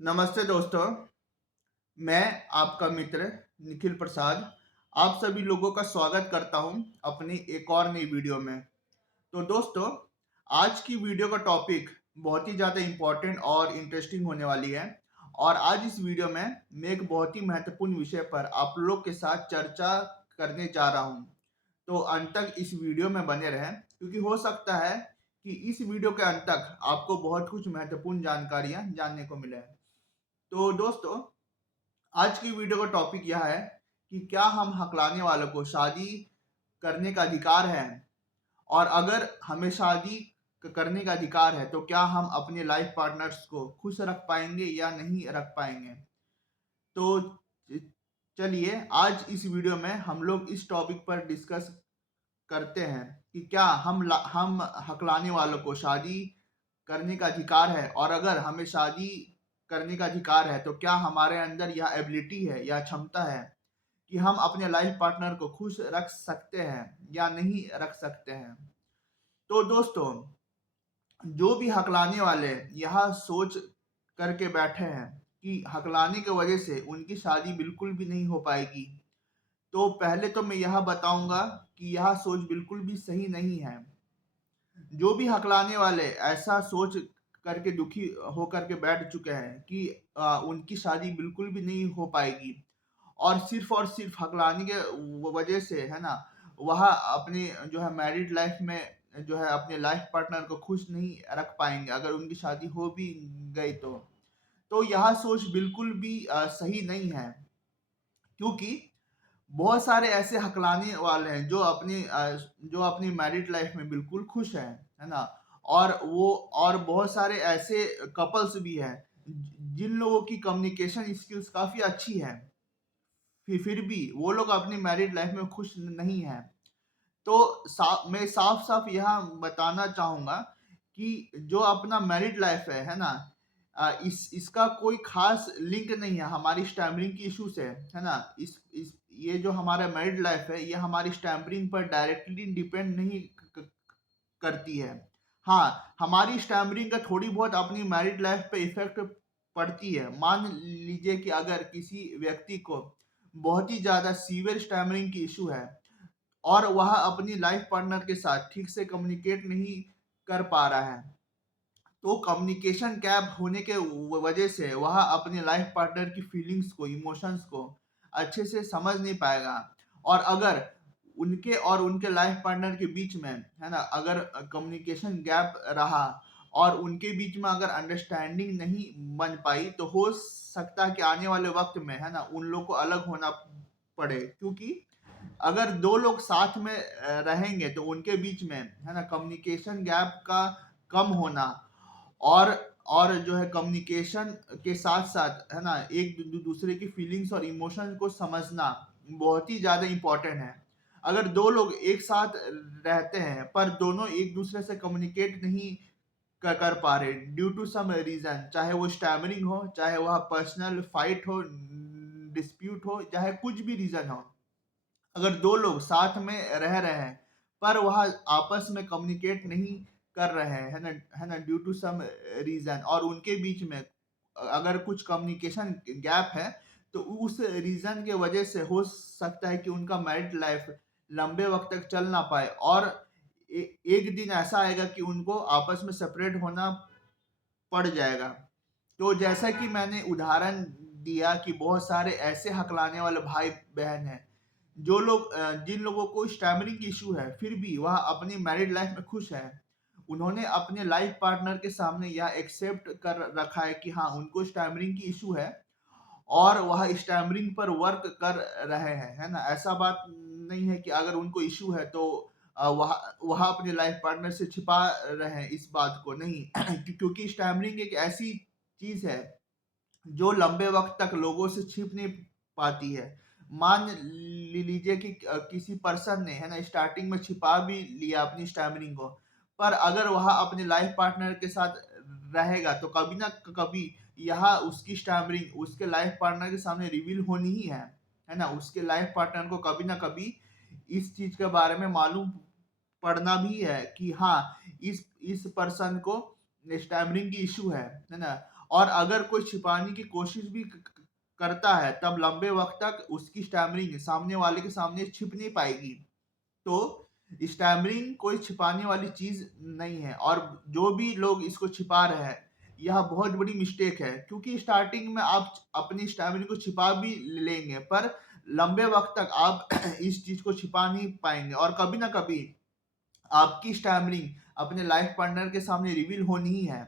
नमस्ते दोस्तों, मैं आपका मित्र निखिल प्रसाद आप सभी लोगों का स्वागत करता हूं अपनी एक और नई वीडियो में। तो दोस्तों, आज की वीडियो का टॉपिक बहुत ही ज़्यादा इम्पोर्टेंट और इंटरेस्टिंग होने वाली है और आज इस वीडियो में मैं एक बहुत ही महत्वपूर्ण विषय पर आप लोग के साथ चर्चा करने जा रहा हूं। तो अंत तक इस वीडियो में बने रहें क्योंकि हो सकता है कि इस वीडियो के अंत तक आपको बहुत कुछ महत्वपूर्ण जानकारियाँ जानने को मिले। तो दोस्तों, आज की वीडियो का टॉपिक यह है कि क्या हम हकलाने वालों को शादी करने का अधिकार है और अगर हमें शादी करने का अधिकार है तो क्या हम अपने लाइफ पार्टनर्स को खुश रख पाएंगे या नहीं रख पाएंगे। तो चलिए आज इस वीडियो में हम लोग इस टॉपिक पर डिस्कस करते हैं कि क्या हम हकलाने वालों को शादी करने का अधिकार है और अगर हमें शादी करने का अधिकार है तो क्या हमारे अंदर यह एबिलिटी है या क्षमता है कि हम अपने लाइफ पार्टनर को खुश रख सकते हैं या नहीं रख सकते हैं। तो दोस्तों, जो भी हकलाने वाले यह सोच करके बैठे हैं कि हकलाने की वजह से उनकी शादी बिल्कुल भी नहीं हो पाएगी, तो पहले तो मैं यह बताऊंगा कि यह सोच बिल्कुल भी सही नहीं है। जो भी हकलाने वाले ऐसा सोच करके दुखी हो करके बैठ चुके हैं कि उनकी शादी बिल्कुल भी नहीं हो पाएगी और सिर्फ हकलाने के वजह से है ना, वह अपने जो है मैरिड लाइफ में जो है अपने लाइफ पार्टनर को खुश नहीं रख पाएंगे अगर उनकी शादी हो भी गई तो यह सोच बिल्कुल भी सही नहीं है क्योंकि बहुत सारे ऐसे हकलाने वाले हैं जो अपनी मैरिड लाइफ में बिल्कुल खुश हैं, है ना। और बहुत सारे ऐसे कपल्स भी हैं जिन लोगों की कम्युनिकेशन स्किल्स काफी अच्छी है, फिर भी वो लोग अपनी मैरिड लाइफ में खुश नहीं हैं। तो मैं साफ साफ यह बताना चाहूंगा कि जो अपना मैरिड लाइफ है ना, इसका कोई खास लिंक नहीं है हमारी स्टैमरिंग की इशू से, है ना। इस ये जो हमारा मैरिड लाइफ है ये हमारी स्टैमरिंग पर डायरेक्टली डिपेंड नहीं करती है। हाँ, हमारी स्टैमरिंग का थोड़ी बहुत अपनी मैरिड लाइफ पे इफेक्ट पड़ती है। मान लीजिए कि अगर किसी व्यक्ति को बहुत ही ज़्यादा सीवियर स्टैमरिंग की इशू है और वह अपनी लाइफ पार्टनर के साथ ठीक से कम्युनिकेट नहीं कर पा रहा है, तो कम्युनिकेशन गैप होने के वजह से वह अपने लाइफ पार्टनर की फीलिंग्स को, इमोशंस को अच्छे से समझ नहीं पाएगा। और अगर उनके और उनके लाइफ पार्टनर के बीच में, है ना, अगर कम्युनिकेशन गैप रहा और उनके बीच में अगर अंडरस्टैंडिंग नहीं बन पाई तो हो सकता है कि आने वाले वक्त में, है ना, उन लोग को अलग होना पड़े क्योंकि अगर दो लोग साथ में रहेंगे तो उनके बीच में, है ना, कम्युनिकेशन गैप का कम होना और जो है कम्युनिकेशन के साथ साथ, है ना, एक दूसरे की फीलिंग्स और इमोशंस को समझना बहुत ही ज़्यादा इम्पोर्टेंट है। अगर दो लोग एक साथ रहते हैं पर दोनों एक दूसरे से कम्युनिकेट नहीं कर पा रहे ड्यू टू सम रीज़न, चाहे वो स्टैमरिंग हो, चाहे वह पर्सनल फाइट हो, डिस्प्यूट हो, चाहे कुछ भी रीज़न हो, अगर दो लोग साथ में रह रहे हैं पर वह आपस में कम्युनिकेट नहीं कर रहे हैं, है ना, ड्यू टू सम रीजन, और उनके बीच में अगर कुछ कम्युनिकेशन गैप है तो उस रीजन के वजह से हो सकता है कि उनका मैरिड लाइफ लंबे वक्त तक चल ना पाए और एक दिन ऐसा आएगा कि उनको आपस में सेपरेट होना पड़ जाएगा। तो जैसा कि मैंने उदाहरण दिया कि बहुत सारे ऐसे हकलाने वाले भाई बहन हैं जो लोग जिन लोगों को स्टैमरिंग की इशू है फिर भी वह अपनी मैरिड लाइफ में खुश है। उन्होंने अपने लाइफ पार्टनर के सामने यह एक्सेप्ट कर रखा है कि हाँ, उनको स्टैमरिंग की इशू है और वह स्टैमरिंग पर वर्क कर रहे हैं, है ना। ऐसा बात नहीं है कि अगर उनको इशू है तो वह अपने लाइफ पार्टनर से छिपा रहे हैं इस बात को, नहीं क्योंकि स्टैमरिंग एक ऐसी चीज है जो लंबे वक्त तक लोगों से छिप नहीं पाती है। मान लीजिए कि किसी पर्सन ने, है ना, स्टार्टिंग में छिपा भी लिया अपनी स्टैमरिंग को, पर अगर वह अपने लाइफ पार्टनर के साथ रहेगा तो कभी ना कभी यह उसकी स्टैमरिंग उसके लाइफ पार्टनर के सामने रिवील होनी ही है ना। उसके लाइफ पार्टनर को कभी ना कभी इस चीज के बारे में मालूम पड़ना भी है कि हाँ, इस पर्सन को स्टैमरिंग की इशू है ना। और अगर कोई छिपाने की कोशिश भी करता है, तब लंबे वक्त तक उसकी स्टैमरिंग सामने वाले के सामने छिप नहीं पाएगी। तो स्टैमरिंग कोई छिपाने वाली चीज नहीं है, और जो भी लोग इसको छिपा रहे हैं, यह बहुत बड़ी मिस्टेक है, क्योंकि स्टार्टिंग में आप अपनी स्टैमरिंग को छिपा भी लेंगे, पर लंबे वक्त तक आप इस चीज को छिपा नहीं पाएंगे, और कभी ना कभी आपकी स्टैमरिंग अपने लाइफ पार्टनर के सामने रिवील होनी ही है।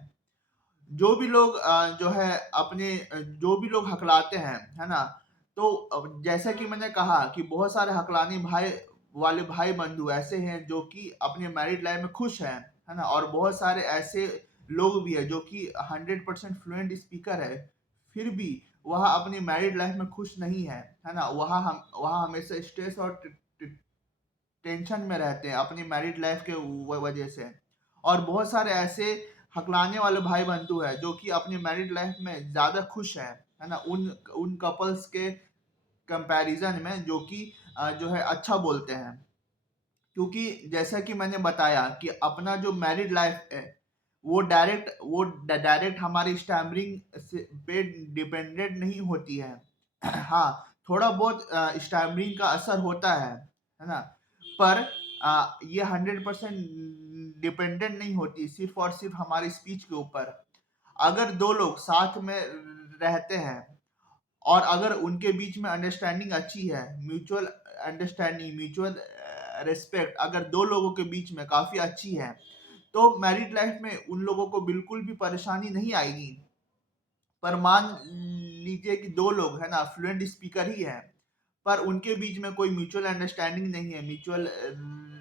जो भी लोग जो है अपने जो भी लोग हकलाते हैं, है ना, तो जैसा कि मैंने कहा कि बहुत सारे हकलाने भाई वाले भाई बंधु ऐसे हैं जो कि अपने मैरिड लाइफ में खुश हैं, है ना, और बहुत सारे ऐसे लोग भी है जो कि 100% फ्लुएंट स्पीकर है, फिर भी वह अपनी मैरिड लाइफ में खुश नहीं है ना, वह हमेशा स्ट्रेस और टेंशन में रहते हैं अपनी मैरिड लाइफ के वजह से। और बहुत सारे ऐसे हकलाने वाले भाई बंधु है जो कि अपनी मैरिड लाइफ में ज्यादा खुश है ना, उन उन कपल्स के कंपैरिजन में जो कि जो है अच्छा बोलते हैं। क्योंकि जैसा कि मैंने बताया कि अपना जो मैरिड लाइफ है वो डायरेक्ट हमारी स्टैमरिंग पे डिपेंडेंट नहीं होती है। हाँ, थोड़ा बहुत स्टैमरिंग का असर होता है ना, पर ये 100% डिपेंडेंट नहीं होती सिर्फ और सिर्फ हमारी स्पीच के ऊपर। अगर दो लोग साथ में रहते हैं और अगर उनके बीच में अंडरस्टैंडिंग अच्छी है, म्यूचुअल अंडरस्टैंडिंग, म्यूचुअल रिस्पेक्ट अगर दो लोगों के बीच में काफी अच्छी है, तो मैरिड लाइफ में उन लोगों को बिल्कुल भी परेशानी नहीं आएगी। पर मान लीजिए कि दो लोग है ना फ्लुएंट स्पीकर ही है, पर उनके बीच में कोई म्यूचुअल अंडरस्टैंडिंग नहीं है, म्यूचुअल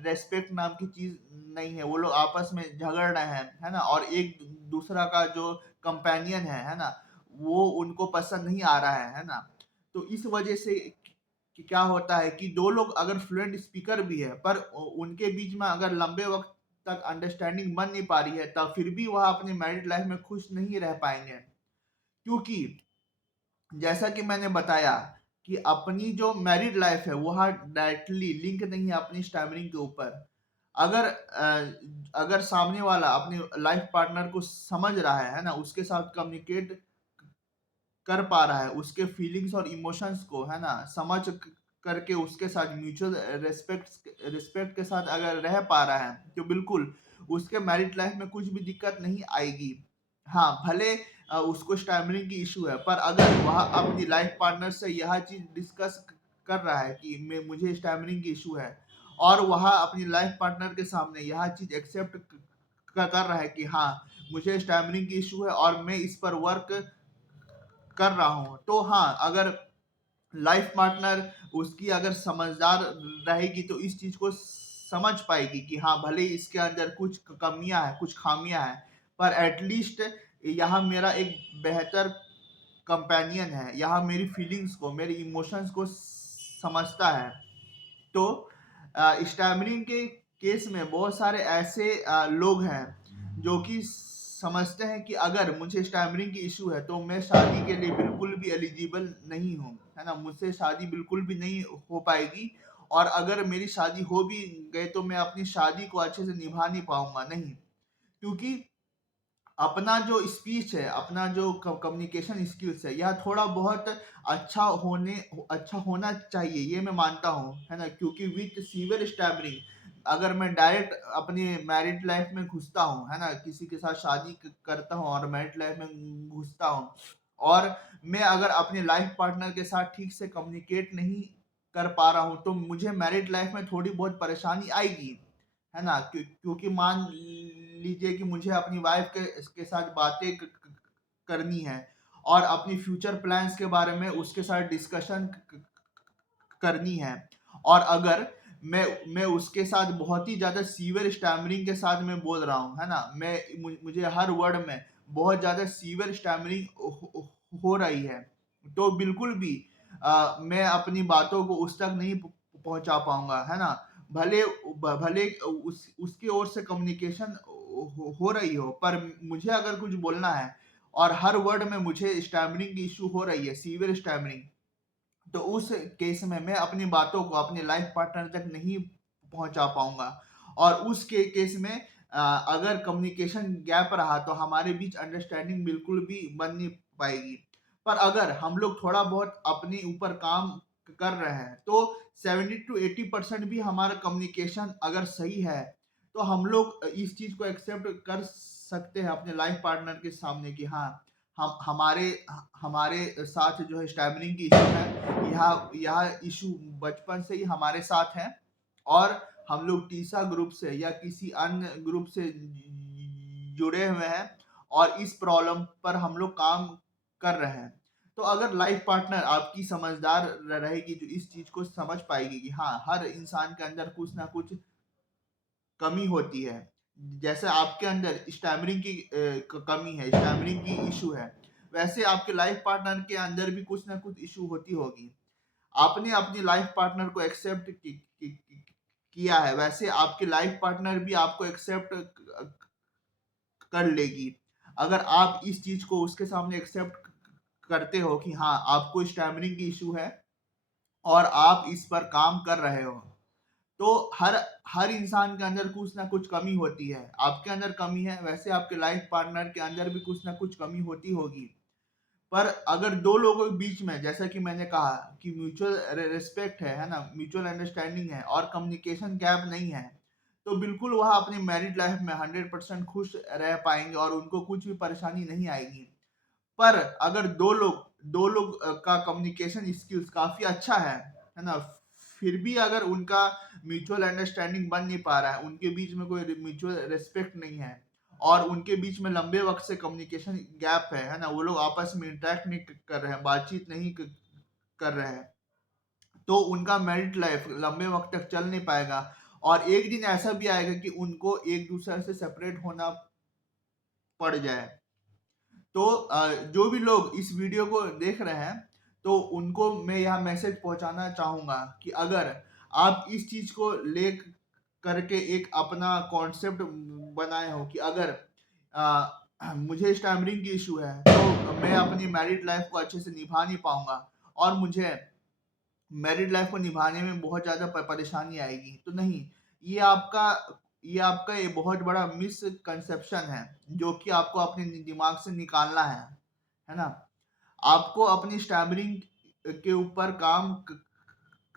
रेस्पेक्ट नाम की चीज नहीं है, वो लोग आपस में झगड़ रहे हैं, है ना, और एक दूसरा का जो कंपेनियन है ना, वो उनको पसंद नहीं आ रहा है ना, तो इस वजह से कि क्या होता है कि दो लोग अगर फ्लुएंट स्पीकर भी है, पर उनके बीच में अगर लंबे वक्त तक अंडरस्टैंडिंग बन नहीं पा रही है, तब फिर भी वह अपने मैरिड लाइफ में खुश नहीं रह पाएंगे। क्योंकि जैसा कि मैंने बताया कि अपनी जो मैरिड लाइफ है वह डायरेक्टली लिंक नहीं है अपनी स्टैमरिंग के ऊपर। अगर सामने वाला अपने लाइफ पार्टनर को समझ रहा है ना, उसके साथ कम्युनिकेट कर पा रहा है, उसके फीलिंग्स और इमोशंस को है ना समझ करके उसके साथ म्यूचुअल रिस्पेक्ट के साथ अगर रह पा रहा है, तो बिल्कुल उसके मैरिड लाइफ में कुछ भी दिक्कत नहीं आएगी। हाँ, भले उसको स्टैमरिंग की इशू है, पर अगर वह अपनी लाइफ पार्टनर से यह चीज डिस्कस कर रहा है कि मुझे स्टैमरिंग की इशू है, और वह अपनी लाइफ पार्टनर के सामने यह चीज एक्सेप्ट कर रहा है कि हाँ, मुझे स्टैमरिंग की इशू है और मैं इस पर वर्क कर रहा हूँ, तो हाँ, अगर लाइफ पार्टनर उसकी अगर समझदार रहेगी तो इस चीज को समझ पाएगी कि हाँ, भले ही इसके अंदर कुछ कमियां हैं, कुछ खामियां हैं, पर एटलीस्ट यह मेरा एक बेहतर कंपेनियन है, यह मेरी फीलिंग्स को, मेरी इमोशंस को समझता है। तो स्टैमरिंग के केस में बहुत सारे ऐसे लोग हैं जो कि समझते हैं कि अगर मुझे स्टैमरिंग की इशू है तो मैं शादी के लिए बिल्कुल भी एलिजिबल नहीं हूँ, है ना, मुझसे शादी बिल्कुल भी नहीं हो पाएगी, और अगर मेरी शादी हो भी गई तो मैं अपनी शादी को अच्छे से निभा नहीं पाऊंगा, नहीं। क्योंकि अपना जो स्पीच है, अपना जो कम्युनिकेशन स्किल्स है, यह थोड़ा बहुत अच्छा होना चाहिए, ये मैं मानता हूँ, है ना, क्योंकि विथ सीवियर स्टैमरिंग अगर मैं डायरेक्ट अपनी मैरिड लाइफ में घुसता हूँ, है ना, किसी के साथ शादी करता हूँ और मैरिड लाइफ में घुसता हूँ, और मैं अगर अपने लाइफ पार्टनर के साथ ठीक से कम्युनिकेट नहीं कर पा रहा हूँ, तो मुझे मैरिड लाइफ में थोड़ी बहुत परेशानी आएगी, है ना, क्योंकि मान लीजिए कि मुझे अपनी वाइफ के साथ बातें करनी है, और अपनी फ्यूचर प्लान्स के बारे में उसके साथ डिस्कशन करनी है, और अगर मैं उसके साथ बहुत ही ज्यादा सीवियर स्टैमरिंग के साथ मैं बोल रहा हूँ, है ना, मुझे हर वर्ड में बहुत ज्यादा सीवियर स्टैमरिंग हो रही है, तो बिल्कुल भी मैं अपनी बातों को उस तक नहीं पहुंचा पाऊंगा, है ना। भले भले उसकी ओर से कम्युनिकेशन हो रही हो, पर मुझे अगर कुछ बोलना है और हर वर्ड में मुझे स्टैमरिंग की इशू हो रही है, सीवियर स्टैमरिंग, तो उस केस में मैं अपनी बातों को अपने लाइफ पार्टनर तक नहीं पहुंचा पाऊंगा, और उस केस में अगर कम्युनिकेशन गैप रहा तो हमारे बीच अंडरस्टैंडिंग बिल्कुल भी बन नहीं पाएगी। पर अगर हम लोग थोड़ा बहुत अपने ऊपर काम कर रहे हैं तो 70 टू 80% भी हमारा कम्युनिकेशन अगर सही है तो हम लोग इस चीज को एक्सेप्ट कर सकते हैं अपने लाइफ पार्टनर के सामने कि हाँ, हम हमारे साथ जो है स्टैमरिंग की इशू है, यह इशू बचपन से ही हमारे साथ है और हम लोग टीसा ग्रुप से या किसी अन्य ग्रुप से जुड़े हुए हैं और इस प्रॉब्लम पर हम लोग काम कर रहे हैं। तो अगर लाइफ पार्टनर आपकी समझदार रहेगी जो इस चीज को समझ पाएगी कि हाँ, हर इंसान के अंदर कुछ ना कुछ कमी होती है। जैसे आपके अंदर स्टैमरिंग की कमी है, स्टैमरिंग की इशू है, वैसे आपके लाइफ पार्टनर के अंदर भी कुछ ना कुछ इशू होती होगी। आपने अपनी लाइफ पार्टनर को एक्सेप्ट किया है, वैसे आपकी लाइफ पार्टनर भी आपको एक्सेप्ट कर लेगी। अगर आप इस चीज को उसके सामने एक्सेप्ट करते हो कि हाँ, आपको स्टैमरिंग की इशू है और आप इस पर काम कर रहे हो, तो हर हर इंसान के अंदर कुछ ना कुछ कमी होती है। आपके अंदर कमी है, वैसे आपके लाइफ पार्टनर के अंदर भी कुछ ना कुछ कमी होती होगी। पर अगर दो लोगों के बीच में, जैसा कि मैंने कहा कि म्यूचुअल रिस्पेक्ट है ना, म्यूचुअल अंडरस्टैंडिंग है और कम्युनिकेशन गैप नहीं है, तो बिल्कुल वह अपनी मैरिड लाइफ में 100% खुश रह पाएंगे और उनको कुछ भी परेशानी नहीं आएगी। पर अगर दो लोग का कम्युनिकेशन स्किल्स काफी अच्छा है ना, फिर भी अगर उनका म्यूचुअल अंडरस्टैंडिंग बन नहीं पा रहा है, उनके बीच में कोई म्यूचुअल रिस्पेक्ट नहीं है और उनके बीच में लंबे वक्त से कम्युनिकेशन गैप है ना, वो लोग आपस में इंटरेक्ट नहीं कर रहे हैं, बातचीत नहीं कर रहे हैं, तो उनका मैरिड लाइफ लंबे वक्त तक चल नहीं पाएगा और एक दिन ऐसा भी आएगा कि उनको एक दूसरे से सेपरेट होना पड़ जाए। तो जो भी लोग इस वीडियो को देख रहे हैं, तो उनको मैं यह मैसेज पहुंचाना चाहूंगा कि अगर आप इस चीज को ले करके एक अपना कॉन्सेप्ट बनाए हो कि अगर मुझे स्टैमरिंग की इशू है तो मैं अपनी मैरिड लाइफ को अच्छे से निभा नहीं पाऊंगा और मुझे मैरिड लाइफ को निभाने में बहुत ज्यादा परेशानी आएगी, तो नहीं, ये आपका ये बहुत बड़ा मिसकंसेप्शन है जो कि आपको अपने दिमाग से निकालना है ना। आपको अपनी स्टैमरिंग के ऊपर काम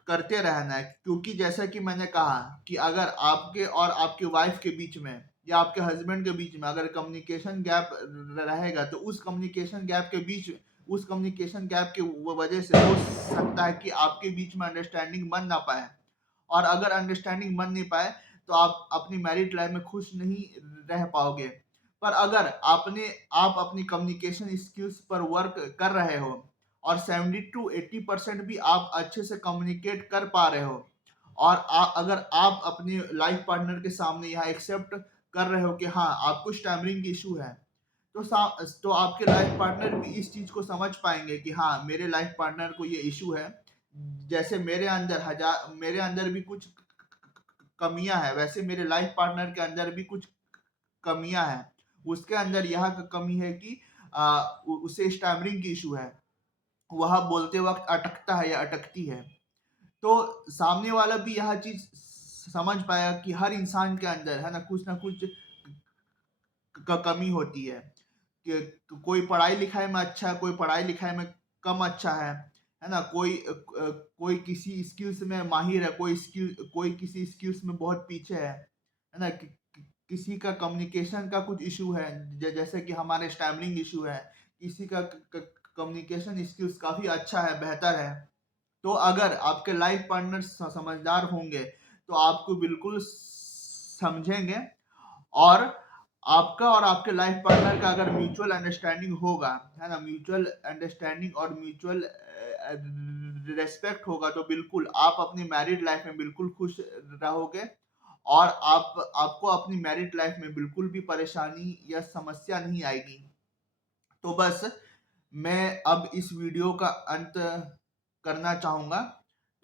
करते रहना है, क्योंकि जैसा कि मैंने कहा कि अगर आपके और आपके वाइफ के बीच में या आपके हस्बैंड के बीच में अगर कम्युनिकेशन गैप रहेगा तो उस कम्युनिकेशन गैप की वजह से हो सकता है कि आपके बीच में अंडरस्टैंडिंग बन ना पाए और अगर अंडरस्टैंडिंग बन नहीं पाए तो आप अपनी मैरिड लाइफ में खुश नहीं रह पाओगे। पर अगर आप अपनी कम्युनिकेशन स्किल्स पर वर्क कर रहे हो और 70 टू 80% भी आप अच्छे से कम्युनिकेट कर पा रहे हो और अगर आप अपने लाइफ पार्टनर के सामने यहाँ एक्सेप्ट कर रहे हो कि हाँ, आपको स्टैमरिंग की इशू है, तो तो आपके लाइफ पार्टनर भी इस चीज को समझ पाएंगे कि हाँ, मेरे लाइफ पार्टनर को ये इशू है। जैसे मेरे अंदर भी कुछ कमियां है, वैसे मेरे लाइफ पार्टनर के अंदर भी कुछ कमियां हैं। उसके अंदर यह कमी है कि उसे स्टैमरिंग की इशू है, वह बोलते वक्त अटकता है या अटकती है। तो सामने वाला भी यह चीज समझ पाया कि हर इंसान के अंदर है ना कुछ कमी होती है कि कोई पढ़ाई लिखाई में अच्छा है, कोई पढ़ाई लिखाई में कम अच्छा है ना, कोई किसी स्किल्स में माहिर है, कोई किसी स्किल्स में बहुत पीछे है ना, किसी का कम्युनिकेशन का कुछ इशू है, जैसे कि हमारे स्टैमरिंग इशू है, किसी का कम्युनिकेशन स्किल्स काफी अच्छा है, बेहतर है। तो अगर आपके लाइफ पार्टनर समझदार होंगे तो आपको बिल्कुल समझेंगे और आपका और आपके लाइफ पार्टनर का अगर म्यूचुअल अंडरस्टैंडिंग होगा, है ना, म्यूचुअल अंडरस्टैंडिंग और म्यूचुअल रेस्पेक्ट होगा, तो बिल्कुल आप अपनी मैरिड लाइफ में बिल्कुल खुश रहोगे और आपको अपनी मैरिड लाइफ में बिल्कुल भी परेशानी या समस्या नहीं आएगी। तो बस मैं अब इस वीडियो का अंत करना चाहूंगा।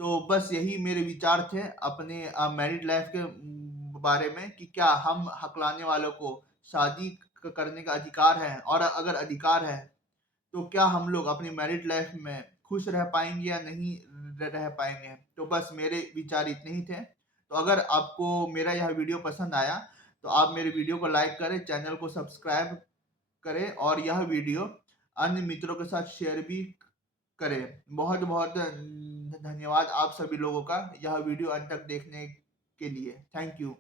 तो बस यही मेरे विचार थे अपने मैरिड लाइफ के बारे में कि क्या हम हकलाने वालों को शादी करने का अधिकार है और अगर अधिकार है तो क्या हम लोग अपनी मैरिड लाइफ में खुश रह पाएंगे या नहीं रह पाएंगे। तो बस मेरे विचार इतने ही थे। तो अगर आपको मेरा यह वीडियो पसंद आया तो आप मेरे वीडियो को लाइक करें, चैनल को सब्सक्राइब करें और यह वीडियो अन्य मित्रों के साथ शेयर भी करें। बहुत बहुत धन्यवाद आप सभी लोगों का यह वीडियो अंत तक देखने के लिए। Thank you.